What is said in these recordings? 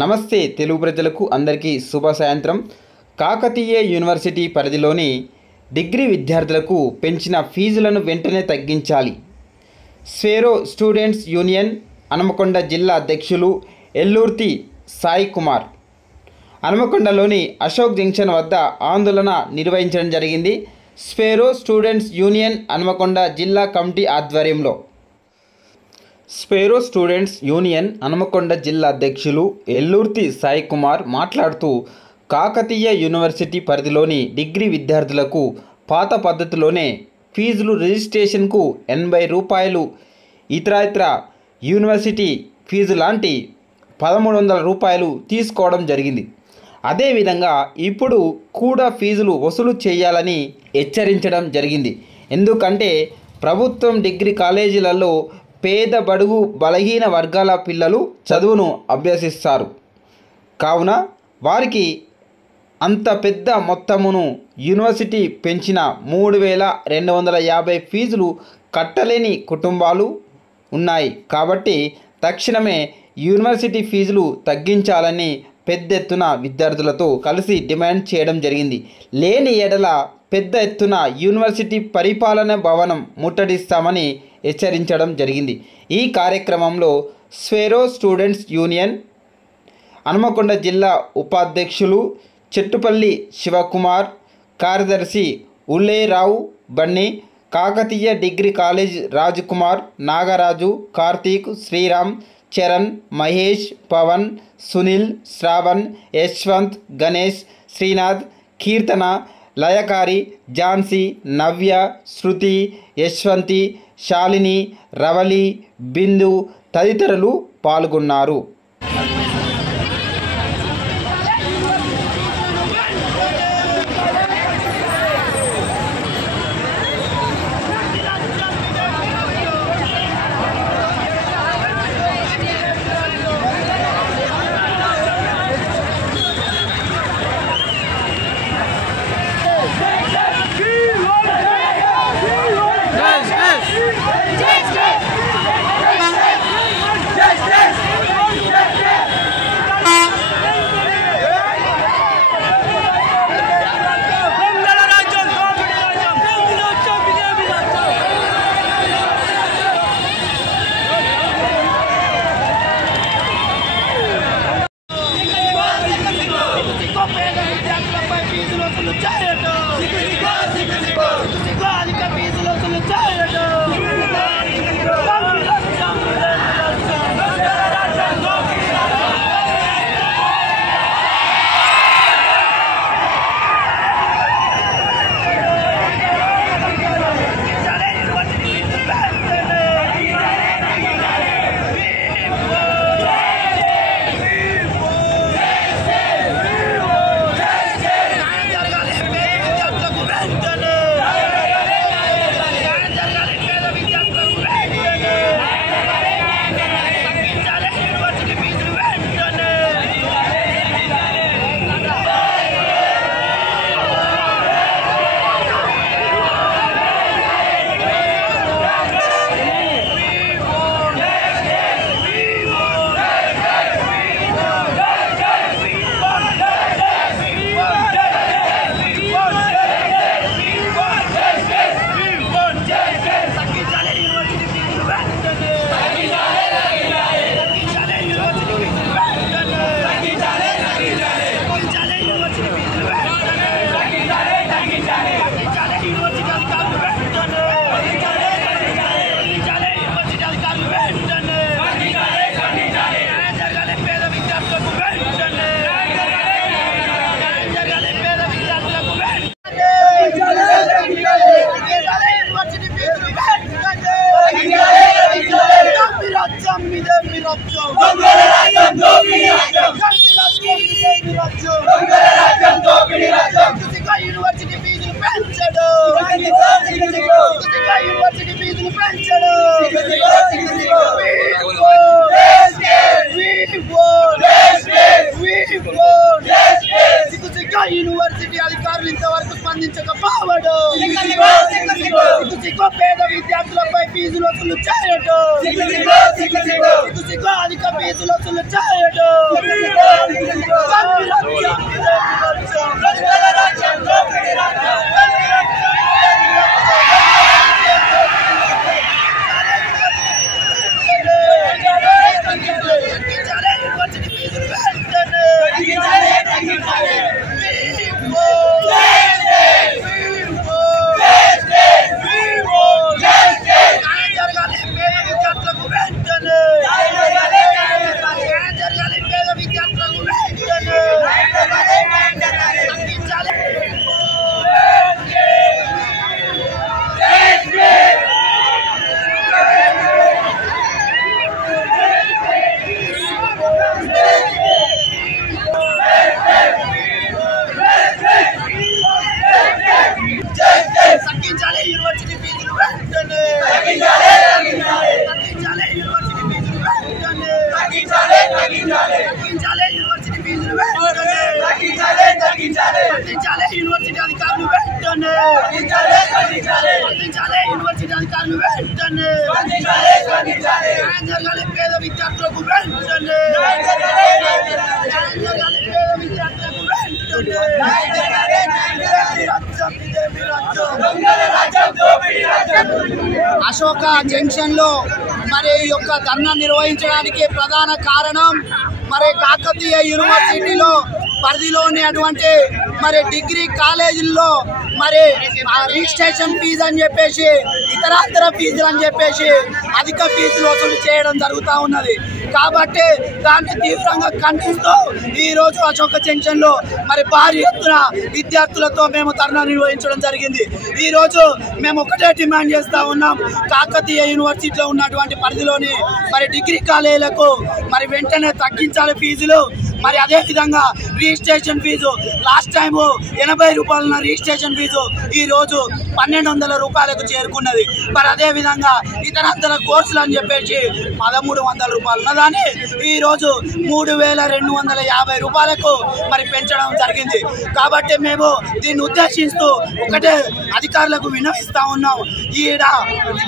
నమస్తే తెలుగు ప్రజలకు అందరికీ శుభ సాయంత్రం. కాకతీయ యూనివర్సిటీ పరిధిలోని డిగ్రీ విద్యార్థులకు పెంచిన ఫీజులను వెంటనే తగ్గించాలి. స్వేరో స్టూడెంట్స్ యూనియన్ హనుమకొండ జిల్లా అధ్యక్షులు ఎల్లూర్తి సాయి కుమార్ హనుమకొండలోని అశోక్ జంక్షన్ వద్ద ఆందోళన నిర్వహించడం జరిగింది. స్వేరో స్టూడెంట్స్ యూనియన్ హనుమకొండ జిల్లా కమిటీ ఆధ్వర్యంలో స్వేరో స్టూడెంట్స్ యూనియన్ హనుమకొండ జిల్లా అధ్యక్షులు ఎల్లూర్తి సాయి కుమార్ మాట్లాడుతూ, కాకతీయ యూనివర్సిటీ పరిధిలోని డిగ్రీ విద్యార్థులకు పాత పద్ధతిలోనే ఫీజులు రిజిస్ట్రేషన్కు 80 రూపాయలు, ఇతర యూనివర్సిటీ ఫీజు లాంటి 1300 రూపాయలు తీసుకోవడం జరిగింది. అదేవిధంగా ఇప్పుడు కూడా ఫీజులు వసూలు చేయాలని హెచ్చరించడం జరిగింది. ఎందుకంటే ప్రభుత్వం డిగ్రీ కాలేజీలలో పేద బడుగు బలహీన వర్గాల పిల్లలు చదువును అభ్యసిస్తారు. కావున వారికి అంత పెద్ద మొత్తమును యూనివర్సిటీ పెంచిన 3250 ఫీజులు కట్టలేని కుటుంబాలు ఉన్నాయి. కాబట్టి తక్షణమే యూనివర్సిటీ ఫీజులు తగ్గించాలని పెద్ద ఎత్తున విద్యార్థులతో కలిసి డిమాండ్ చేయడం జరిగింది. లేని ఎడల పెద్ద ఎత్తున యూనివర్సిటీ పరిపాలన భవనం ముట్టడిస్తామని హెచ్చరించడం జరిగింది. ఈ కార్యక్రమంలో స్వేరో స్టూడెంట్స్ యూనియన్ హనుమకొండ జిల్లా ఉపాధ్యక్షులు చెట్టుపల్లి శివకుమార్, కార్యదర్శి ఉల్లేరావు బన్నీ, కాకతీయ డిగ్రీ కాలేజ్ రాజకుమార్, నాగరాజు, కార్తీక్, శ్రీరామ్, చరణ్, మహేష్, పవన్, సునీల్, శ్రావణ్, యశ్వంత్, గణేష్, శ్రీనాథ్, కీర్తన, లయకారి, ఝాన్సీ, నవ్య, శృతి, యశ్వంతి, శాలిని, రవలి, బిందు తదితరులు పాల్గొన్నారు. యూనివర్సిటీ అధికారులు ఇంతవరకు స్పందించకపోవడం, పేద విద్యార్థులు విద్యార్థులపై ఫీజులు వసూలు చేయడం అధిక ఫీజులు వసూలు చేయడం యూనివర్సిటీ అధికారులు వెంటనే యూనివర్సిటీ అధికారులు వెంటనే జరగాలి పేద విద్యార్థులకు వెంటనే పేద విద్యార్థులకు అశోక జంక్షన్ లో మరి యొక్క ధర్నా నిర్వహించడానికి ప్రధాన కారణం మరి కాకతీయ యూనివర్సిటీలో పరిధిలోని అటువంటి మరి డిగ్రీ కాలేజీల్లో మరి రిజిస్ట్రేషన్ ఫీజు అని చెప్పేసి ఇతర ఫీజులు అని చెప్పేసి అధిక ఫీజులు వసూలు చేయడం జరుగుతూ ఉన్నది. కాబట్టి దాన్ని తీవ్రంగా ఖండిస్తూ ఈ రోజు అశోక జంక్షన్ లో మరి భారీ ఎత్తున విద్యార్థులతో మేము ధర్నా నిర్వహించడం జరిగింది. ఈ రోజు మేము ఒకటే డిమాండ్ చేస్తా ఉన్నాం, కాకతీయ యూనివర్సిటీలో ఉన్నటువంటి పరిధిలోని మరి డిగ్రీ కాలేజీలకు మరి వెంటనే తగ్గించాలి ఫీజులు. మరి అదే విధంగా రిజిస్ట్రేషన్ ఫీజు లాస్ట్ టైం 80 రూపాయల రిజిస్ట్రేషన్ ఫీజు ఈ రోజు 1200 రూపాయలకు చేరుకున్నది. మరి అదే విధంగా ఇతర కోర్సులు అని చెప్పేసి 1300 రూపాయలు ఉన్నదాన్ని ఈ రోజు 3250 రూపాయలకు మరి పెంచడం జరిగింది. కాబట్టి మేము దీన్ని ఉద్దేశిస్తూ ఒకటే అధికారులకు విన్నవిస్తా ఉన్నాం, ఈడ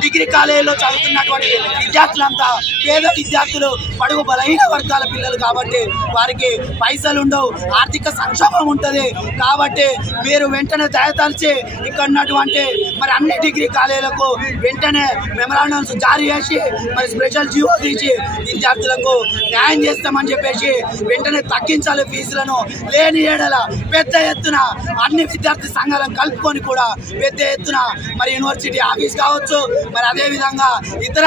డిగ్రీ కాలేజీలో చదువుతున్నటువంటి విద్యార్థులంతా పేద విద్యార్థులు, బడుగు బలహీన వర్గాల పిల్లలు కాబట్టి వారికి పైసలు ఉండవు, ఆర్థిక సంక్షోభం ఉంటుంది. కాబట్టి మీరు వెంటనే దయతలిచి ఇక్కడ ఉన్నటువంటి మరి అన్ని డిగ్రీ కాలేజీలకు వెంటనే మెమరాండమ్స్ జారీ చేసి మరి స్పెషల్ జీవో తీసి విద్యార్థులకు న్యాయం చేస్తామని చెప్పేసి వెంటనే తగ్గించాలి ఫీజులను. లేని ఏడల పెద్ద ఎత్తున అన్ని విద్యార్థి సంఘాలను కలుపుకొని కూడా పెద్ద ఎత్తున మరి యూనివర్సిటీ ఆఫీస్ కావచ్చు, మరి అదే విధంగా ఇతర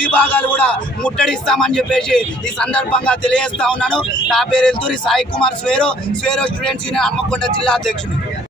విభాగాలు కూడా ముట్టడిస్తామని చెప్పేసి ఈ సందర్భంగా తెలియజేస్తా ఉన్నాను. నా పేరు ఎల్తూరి సాయి కుమార్, స్వేరో స్టూడెంట్స్ యూనియన్ హన్మకొండ జిల్లా అధ్యక్షుడు.